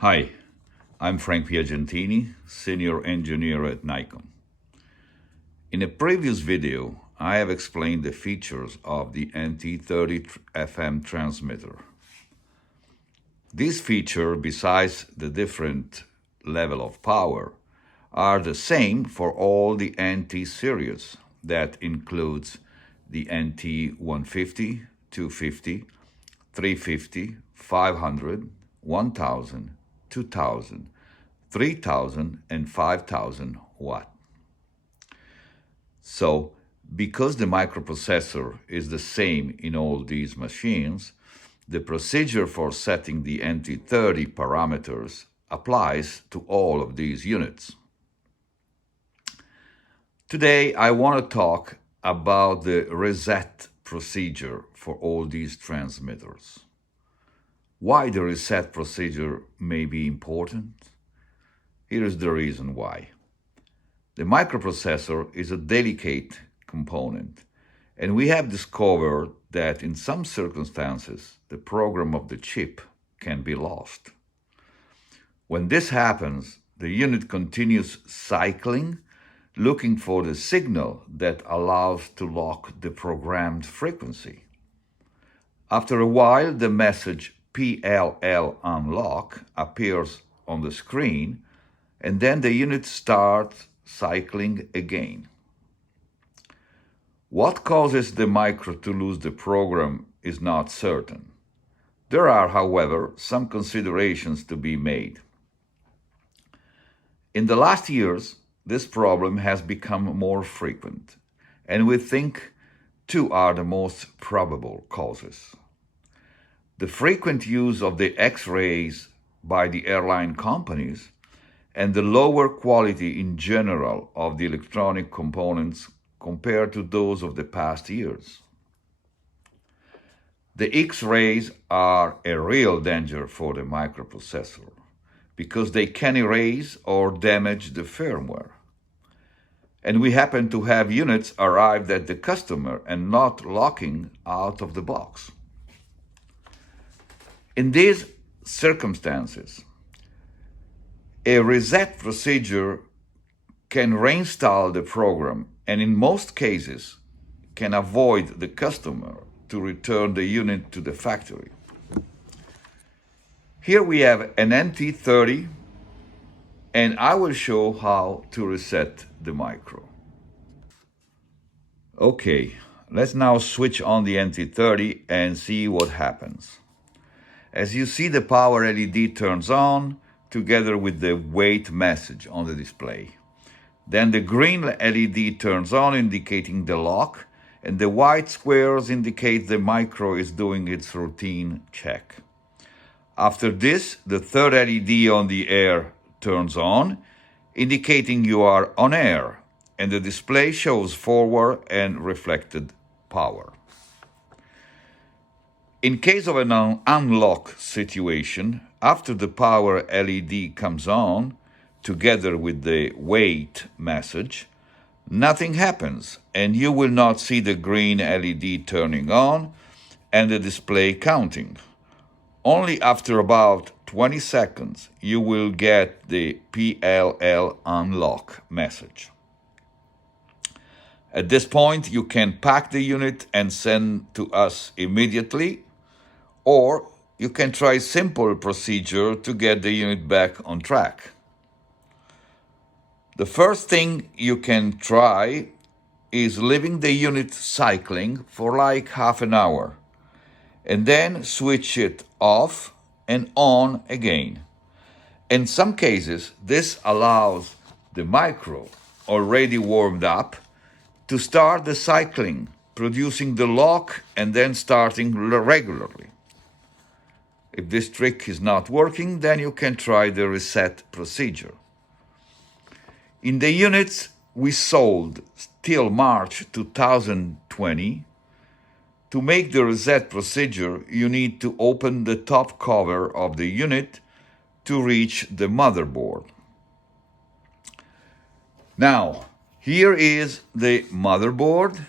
Hi, I'm Frank Piagentini, Senior Engineer at Nikon. In a previous video, I have explained the features of the NT30 FM transmitter. These features, besides the different level of power, are the same for all the NT series. That includes the NT150, 250, 350, 500, 1000, 2000, 3000, and 5000 watt. So, because the microprocessor is the same in all these machines, the procedure for setting the NT30 parameters applies to all of these units. Today, I want to talk about the reset procedure for all these transmitters. Why the reset procedure may be important? Here is the reason why. The microprocessor is a delicate component, and we have discovered that in some circumstances, the program of the chip can be lost. When this happens, the unit continues cycling, looking for the signal that allows to lock the programmed frequency. After a while, the message PLL unlock appears on the screen, and then the unit starts cycling again. What causes the micro to lose the program is not certain. There are, however, some considerations to be made. In the last years, this problem has become more frequent, and we think two are the most probable causes. The frequent use of the X-rays by the airline companies and the lower quality in general of the electronic components compared to those of the past years. The X-rays are a real danger for the microprocessor because they can erase or damage the firmware. And we happen to have units arrived at the customer and not locking out of the box. In these circumstances, a reset procedure can reinstall the program and in most cases can avoid the customer to return the unit to the factory. Here we have an NT30 and I will show how to reset the micro. Okay, let's now switch on the NT30 and see what happens. As you see, the power LED turns on together with the wait message on the display. Then the green LED turns on, indicating the lock, and the white squares indicate the micro is doing its routine check. After this, the third LED on the air turns on, indicating you are on air, and the display shows forward and reflected power. In case of an unlock situation, after the power LED comes on, together with the wait message, nothing happens and you will not see the green LED turning on and the display counting. Only after about 20 seconds you will get the PLL unlock message. At this point, you can pack the unit and send to us immediately, or you can try a simple procedure to get the unit back on track. The first thing you can try is leaving the unit cycling for like half an hour, and then switch it off and on again. In some cases, this allows the micro, already warmed up, to start the cycling, producing the lock and then starting regularly. If this trick is not working, then you can try the reset procedure. In the units we sold till March 2020, to make the reset procedure, you need to open the top cover of the unit to reach the motherboard. Now, here is the motherboard.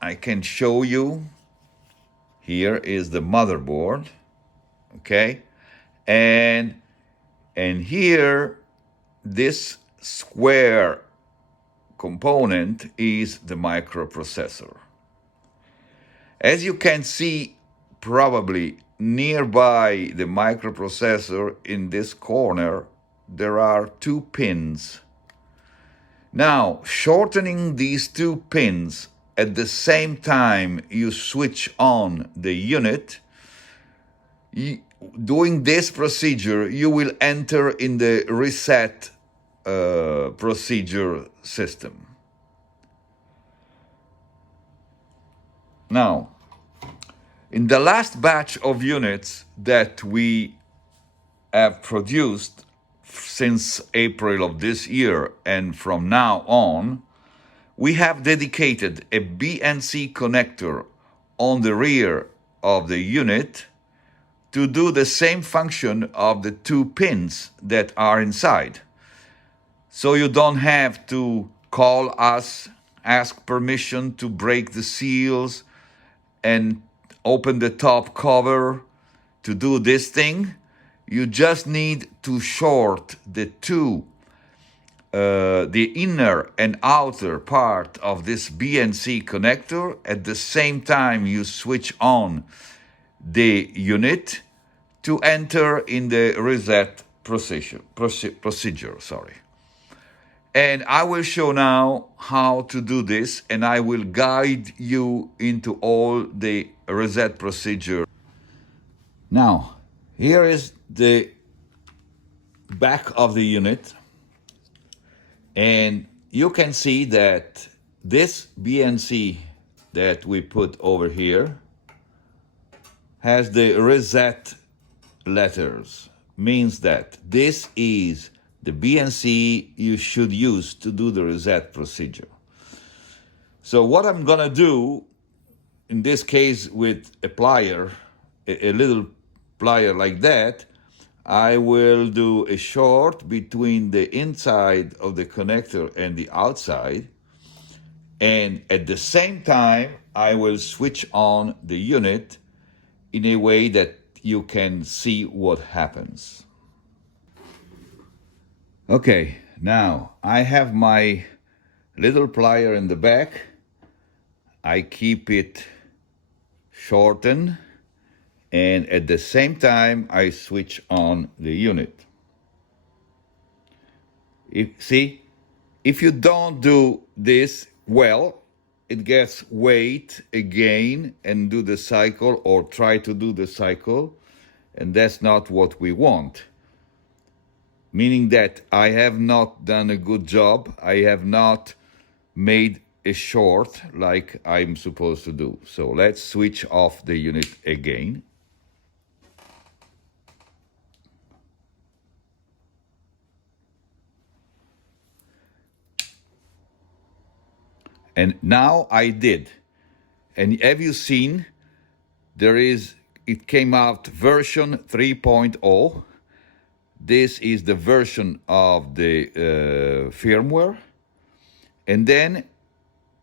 I can show you. Here is the motherboard, okay? And here, this square component is the microprocessor. As you can see, probably nearby the microprocessor in this corner, there are two pins. Now, shortening these two pins at the same time you switch on the unit, doing this procedure, you will enter in the reset procedure system. Now, in the last batch of units that we have produced since April of this year and from now on, we have dedicated a BNC connector on the rear of the unit to do the same function of the two pins that are inside. So you don't have to call us, ask permission to break the seals and open the top cover to do this thing. You just need to short the two, the inner and outer part of this BNC connector. At the same time, you switch on the unit to enter in the reset procedure. And I will show now how to do this, and I will guide you into all the reset procedure. Now, here is the back of the unit, and you can see that this BNC that we put over here has the reset letters. Means that this is the BNC you should use to do the reset procedure. So what I'm gonna do, in this case with a plier, a little plier like that, I will do a short between the inside of the connector and the outside, and at the same time I will switch on the unit in a way that you can see what happens. Okay, now I have my little plier in the back. I keep it shortened, and at the same time I switch on the unit. If you don't do this well, it gets wait again and do the cycle, or try to do the cycle, and that's not what we want. Meaning that I have not done a good job. I have not made a short like I'm supposed to do. So let's switch off the unit again. And now I did. And have you seen, it came out version 3.0. This is the version of the firmware. And then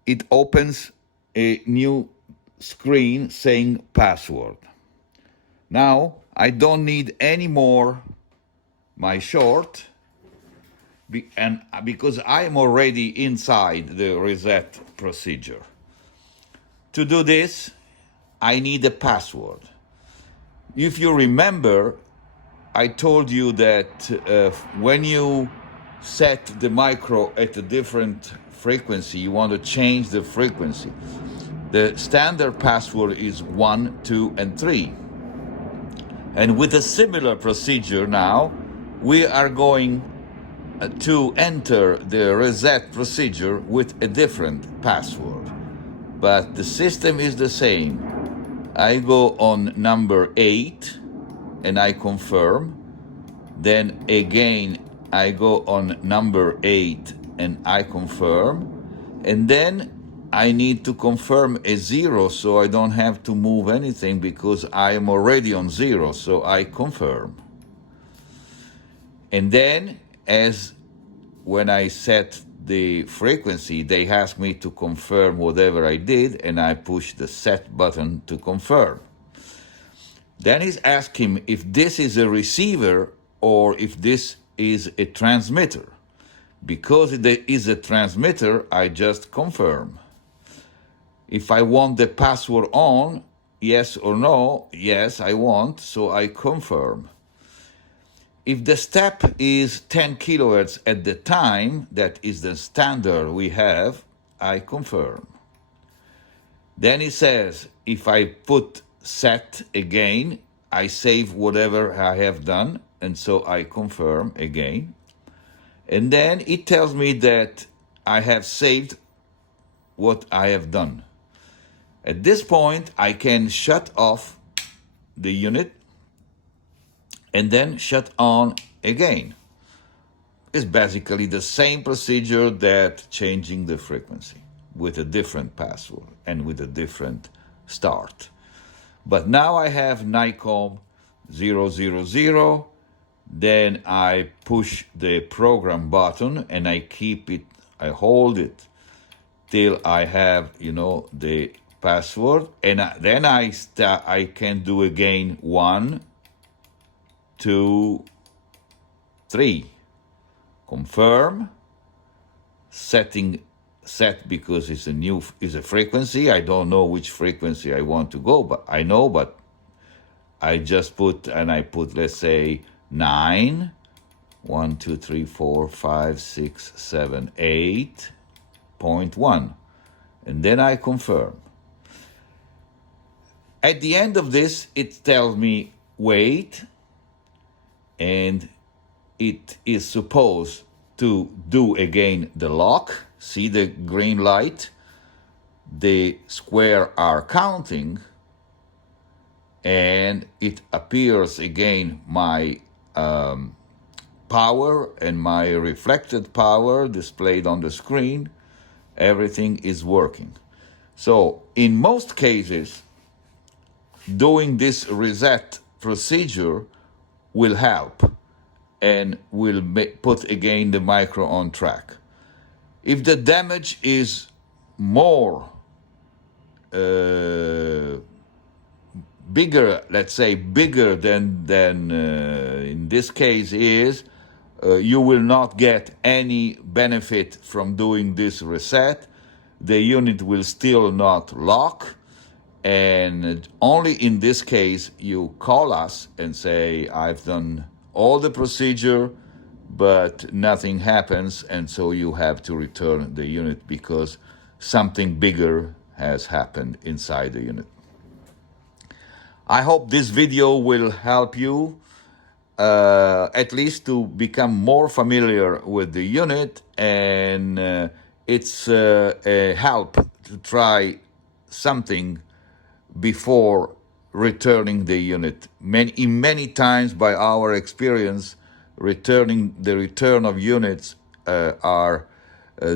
it opens a new screen saying password. Now I don't need any more my short, because I am already inside the reset procedure. To do this, I need a password. If you remember, I told you that when you set the micro at a different frequency, you want to change the frequency. The standard password is 1, 2, and 3. And with a similar procedure now, we are going to enter the reset procedure with a different password. But the system is the same. I go on number 8 and I confirm. Then again, I go on number 8 and I confirm. And then I need to confirm a 0, so I don't have to move anything because I am already on 0, so I confirm. And then, as when I set the frequency, they ask me to confirm whatever I did, and I push the set button to confirm. Then he's asking him if this is a receiver or if this is a transmitter. Because it is a transmitter, I just confirm. If I want the password on, yes or no, yes, I want, so I confirm. If the step is 10 kilohertz at the time, that is the standard we have, I confirm. Then he says, if I put set again, I save whatever I have done, and so I confirm again. And then it tells me that I have saved what I have done. At this point, I can shut off the unit and then shut on again. It's basically the same procedure that changing the frequency with a different password and with a different start. But now I have Nikon 000, then I push the program button and I keep it, I hold it till I have, the password, and then I can do again 1, 2, 3. Confirm, set because it's a frequency. I don't know which frequency I want to go, but I know, but I just put, let's say 9, 1, 2, 3, 4, 5, 6, 7, 8.1, and then I confirm. At the end of this, it tells me wait, and it is supposed to do again the lock. See the green light? The square are counting, and it appears again my power and my reflected power displayed on the screen. Everything is working. So in most cases, doing this reset procedure will help and will put again the micro on track. If the damage is more bigger, let's say bigger than in this case is, you will not get any benefit from doing this reset. The unit will still not lock, and only in this case you call us and say, I've done all the procedure, but nothing happens, and so you have to return the unit because something bigger has happened inside the unit. I hope this video will help you at least to become more familiar with the unit, and it's a help to try something before returning the unit. Many times, by our experience, the return of units are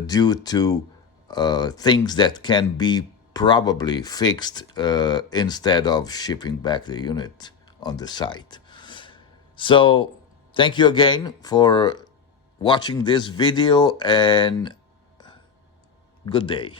due to things that can be probably fixed instead of shipping back the unit on the site. So thank you again for watching this video, and good day.